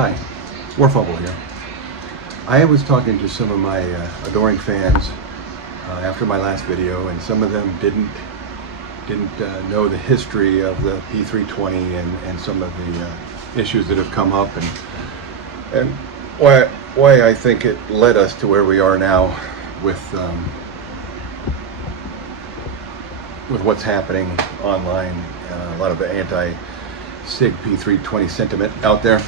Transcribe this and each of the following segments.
Hi, Warfumble here. I was talking to some of my adoring fans after my last video, and some of them didn't know the history of the P320 and some of the issues that have come up, and why I think it led us to where we are now with what's happening online. A lot of the anti-Sig P320 sentiment out there.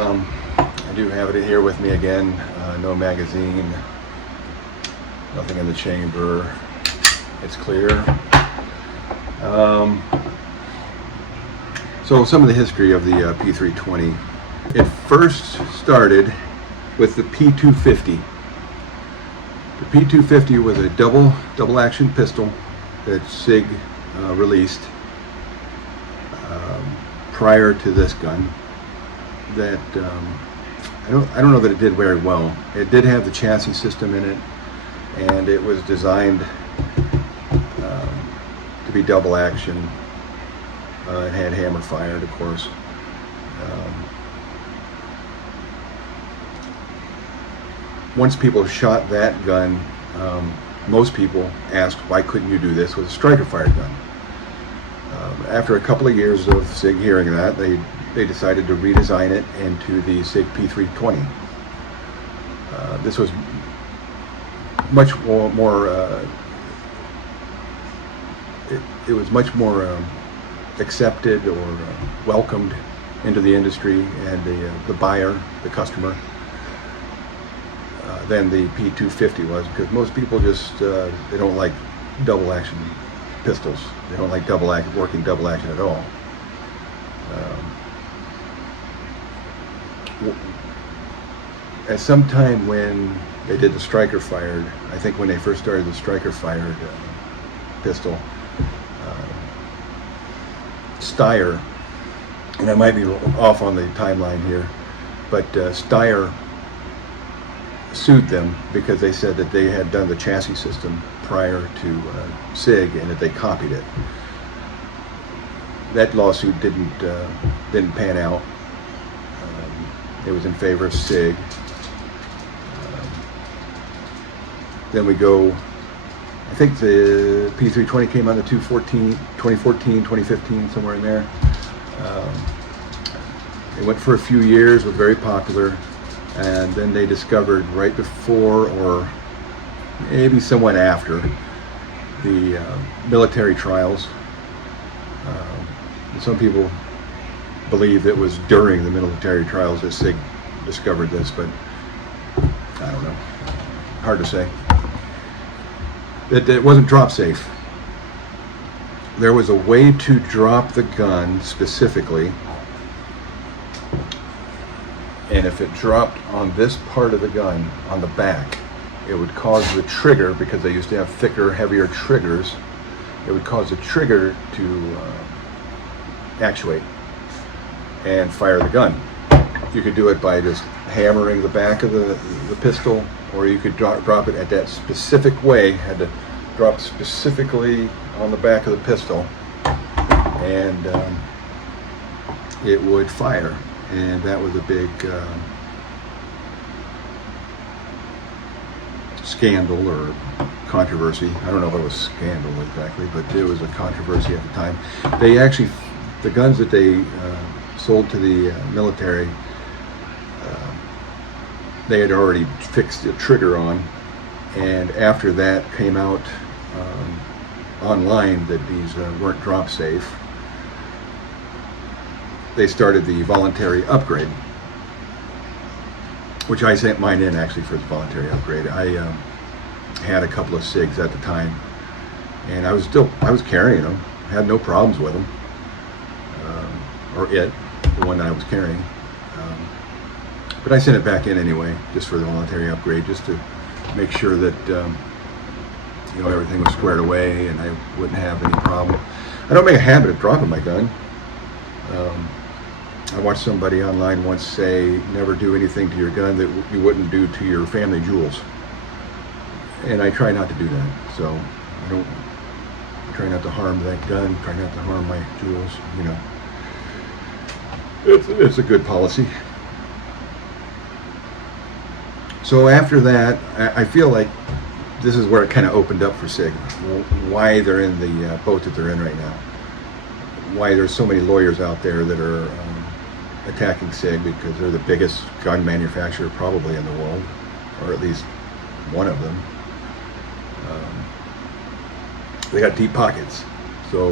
I do have it here with me again. No magazine, nothing in the chamber. It's clear. So some of the history of the P320. It first started with the P250. The P250 was a double action pistol that Sig released prior to this gun. That I don't know that it did very well. It did have the chassis system in it, and it was designed to be double action. It had hammer fired, of course. Once people shot that gun, most people asked, why couldn't you do this with a striker fired gun? After a couple of years of Sig hearing that, they decided to redesign it into the Sig P320. This was much more it was much more accepted or welcomed into the industry and the buyer, the customer, than the P250 was, because most people just they don't like double action pistols. They don't like working double action at all. At some time when they did the striker fired, I think when they first started the striker fired pistol, Steyr, and I might be off on the timeline here, but Steyr sued them because they said that they had done the chassis system prior to Sig and that they copied it. That lawsuit didn't pan out. It was in favor of Sig. Then we go, I think the P320 came out in 2014, 2015, somewhere in there. It went for a few years, was very popular, and then they discovered right before, or maybe somewhat after, the military trials. Some people believe it was during the military trials that Sig discovered this, but I don't know. Hard to say. It wasn't drop safe. There was a way to drop the gun specifically, and if it dropped on this part of the gun, on the back, it would cause the trigger, because they used to have thicker, heavier triggers, it would cause the trigger to actuate and fire the gun. You could do it by just hammering the back of the pistol, or you could drop it at that specific way. Had to drop specifically on the back of the pistol, and it would fire. And that was a big scandal or controversy. I don't know if it was scandal exactly, but it was a controversy at the time. They actually, the guns that they sold to the military, they had already fixed the trigger on, and after that came out online that these weren't drop safe, they started the voluntary upgrade, which I sent mine in actually for the voluntary upgrade. I had a couple of Sigs at the time, and I was carrying them, had no problems with them, the one that I was carrying. But I sent it back in anyway, just for the voluntary upgrade, just to make sure that everything was squared away and I wouldn't have any problem. I don't make a habit of dropping my gun. I watched somebody online once say, never do anything to your gun that you wouldn't do to your family jewels. And I try not to do that. So I try not to harm that gun, try not to harm my jewels, It's a good policy. So after that, I feel like this is where it kind of opened up for Sig. Why they're in the boat that they're in right now. Why there's so many lawyers out there that are attacking Sig, because they're the biggest gun manufacturer probably in the world, or at least one of them. They got deep pockets, so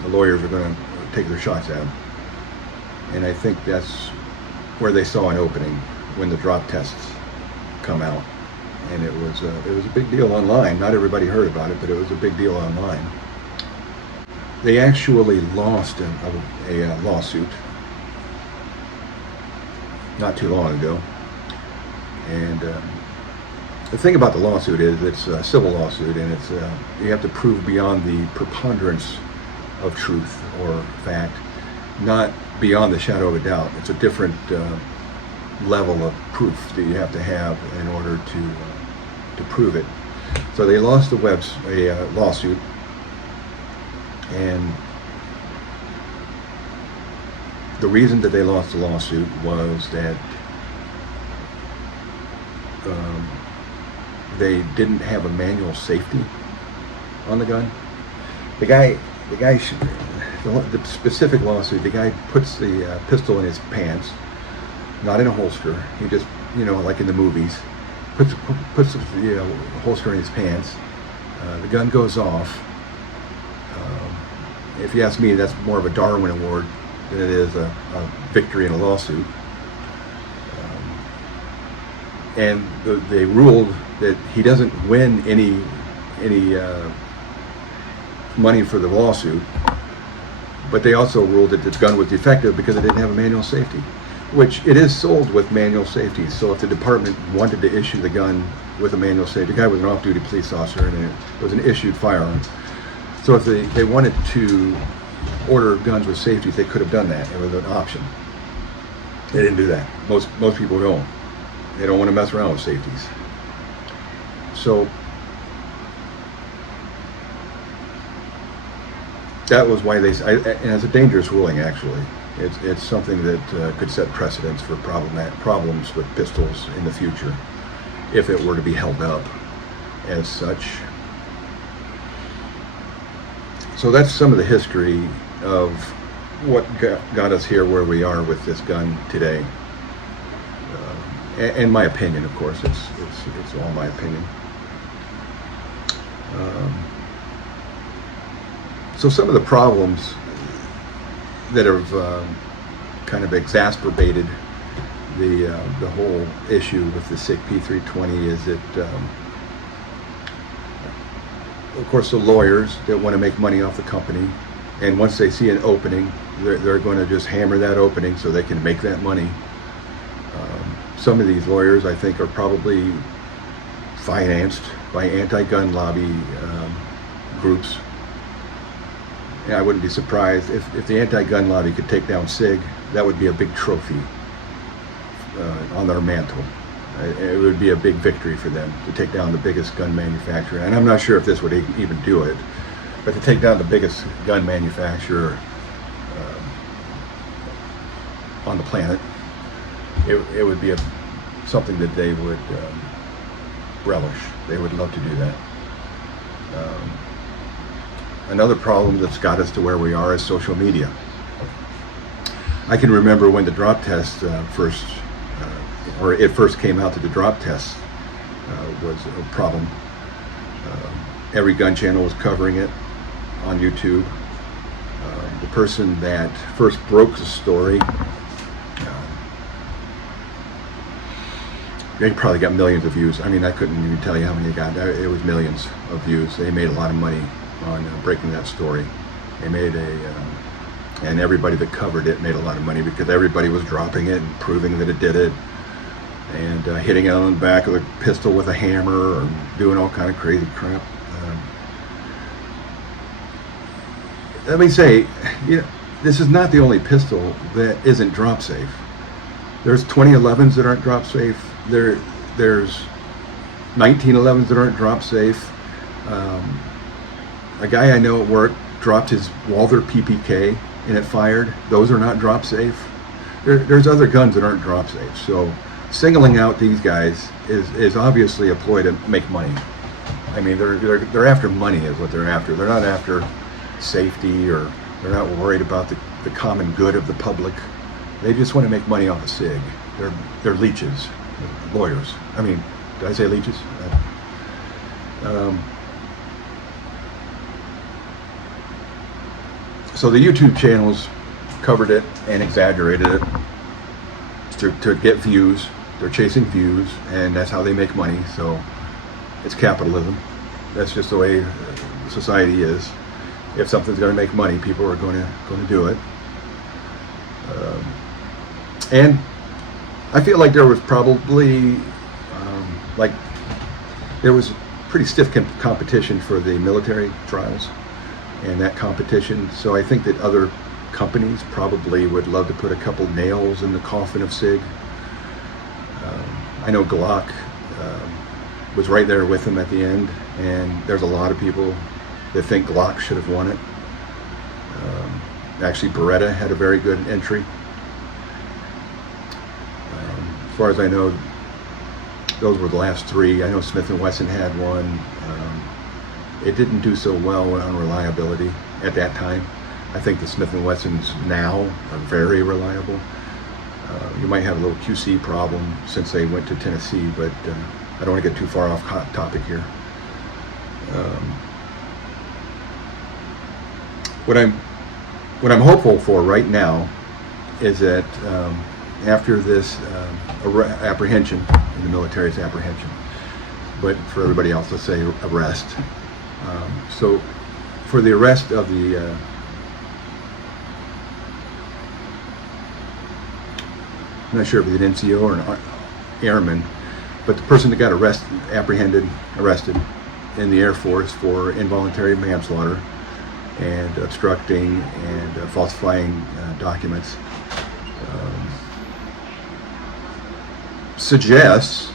the lawyers are going to take their shots at them. And I think that's where they saw an opening when the drop tests come out. And it was a big deal online. Not everybody heard about it, but it was a big deal online. They actually lost a lawsuit not too long ago. And the thing about the lawsuit is it's a civil lawsuit, and it's you have to prove beyond the preponderance of truth or fact, not beyond the shadow of a doubt. It's a different level of proof that you have to have in order to prove it. So they lost a lawsuit, and the reason that they lost the lawsuit was that they didn't have a manual safety on the gun. The specific lawsuit, the guy puts the pistol in his pants, not in a holster. He just, like in the movies, puts the holster in his pants. The gun goes off. If you ask me, that's more of a Darwin Award than it is a victory in a lawsuit. And they ruled that he doesn't win any money for the lawsuit, but they also ruled that the gun was defective because it didn't have a manual safety, which it is sold with manual safety. So if the department wanted to issue the gun with a manual safety, the guy was an off-duty police officer, and it was an issued firearm. So if they wanted to order guns with safeties, they could have done that. It was an option. They didn't do that. Most people don't. They don't want to mess around with safeties. So that was why and it's a dangerous ruling, actually. It's something that could set precedents for problems with pistols in the future if it were to be held up as such. So that's some of the history of what got us here where we are with this gun today. And my opinion, of course, it's all my opinion. So some of the problems that have kind of exacerbated the whole issue with the Sig P320 is that, of course, the lawyers that want to make money off the company, and once they see an opening, they're going to just hammer that opening so they can make that money. Some of these lawyers, I think, are probably financed by anti-gun lobby groups. Yeah, I wouldn't be surprised if the anti-gun lobby could take down Sig. That would be a big trophy on their mantle. It would be a big victory for them to take down the biggest gun manufacturer. And I'm not sure if this would even do it, but to take down the biggest gun manufacturer on the planet, it would be something that they would relish. They would love to do that. Another problem that's got us to where we are is social media. I can remember when the drop test first came out that the drop test was a problem. Every gun channel was covering it on YouTube. The person that first broke the story, they probably got millions of views. I mean, I couldn't even tell you how many they got. It was millions of views. They made a lot of money on breaking that story. They made and everybody that covered it made a lot of money because everybody was dropping it and proving that it did it, and hitting it on the back of the pistol with a hammer or doing all kind of crazy crap. Let me say, this is not the only pistol that isn't drop safe. There's 2011s that aren't drop safe. There's 1911s that aren't drop safe. A guy I know at work dropped his Walther PPK and it fired. Those are not drop safe. There's other guns that aren't drop safe. So singling out these guys is obviously a ploy to make money. I mean, they're after money is what they're after. They're not after safety, or they're not worried about the common good of the public. They just want to make money off of SIG. They're leeches, lawyers. I mean, did I say leeches? So the YouTube channels covered it and exaggerated it to get views. They're chasing views, and that's how they make money. So it's capitalism. That's just the way society is. If something's going to make money, people are going to do it. And I feel like there was probably there was pretty stiff competition for the military trials and that competition. So I think that other companies probably would love to put a couple nails in the coffin of SIG. I know Glock was right there with them at the end, and there's a lot of people that think Glock should have won it. Actually, Beretta had a very good entry. As far as I know, those were the last three. I know Smith & Wesson had one. It didn't do so well on reliability at that time. I think the Smith & Wessons now are very reliable. You might have a little QC problem since they went to Tennessee, but I don't want to get too far off topic here. What I'm hopeful for right now is that after this apprehension, in the military's apprehension, but for everybody else, let's say arrest. So for the arrest of the I'm not sure if it's an NCO or an airman, but the person that got arrested in the Air Force for involuntary manslaughter and obstructing and falsifying documents suggests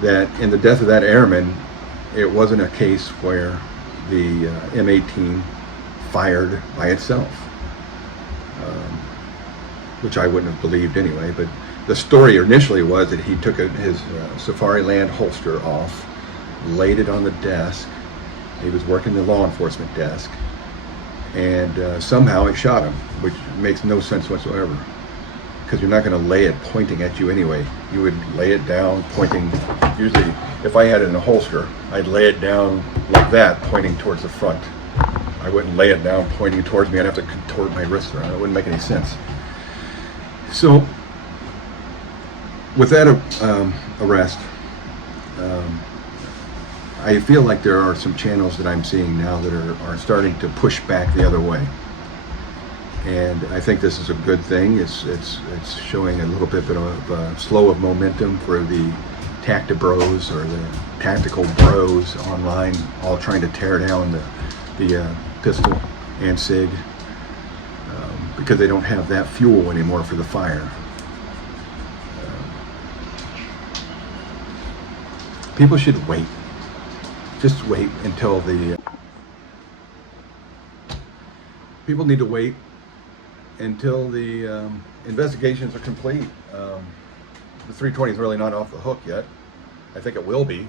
that in the death of that airman, it wasn't a case where the M18 fired by itself, which I wouldn't have believed anyway. But the story initially was that he took his Safariland holster off, laid it on the desk. He was working the law enforcement desk, and somehow it shot him, which makes no sense whatsoever, because you're not going to lay it pointing at you anyway. You would lay it down pointing. Usually, if I had it in a holster, I'd lay it down like that, pointing towards the front. I wouldn't lay it down pointing towards me. I'd have to contort my wrist around. It wouldn't make any sense. So, with that arrest, I feel like there are some channels that I'm seeing now that are starting to push back the other way. And I think this is a good thing. It's showing a little bit of a slow of momentum for the Tacti-Bros or the tactical bros online, all trying to tear down the pistol and SIG because they don't have that fuel anymore for the fire. People should wait. Just wait until people need to wait until the investigations are complete. The 320 is really not off the hook yet. I think it will be,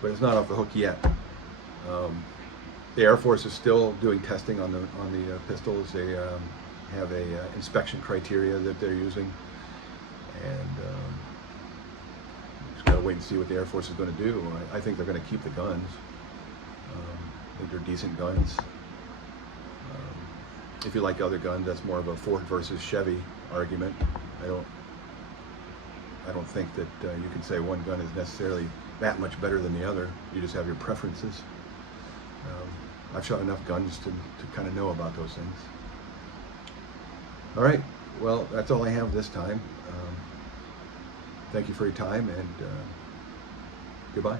but it's not off the hook yet. The Air Force is still doing testing on the pistols. They have a inspection criteria that they're using, and just gotta wait and see what the Air Force is going to do. I think they're going to keep the guns. I think they're decent guns. If you like other guns, that's more of a Ford versus Chevy argument. I don't think that you can say one gun is necessarily that much better than the other. You just have your preferences. I've shot enough guns to kind of know about those things. All right, well, that's all I have this time. Thank you for your time, and goodbye.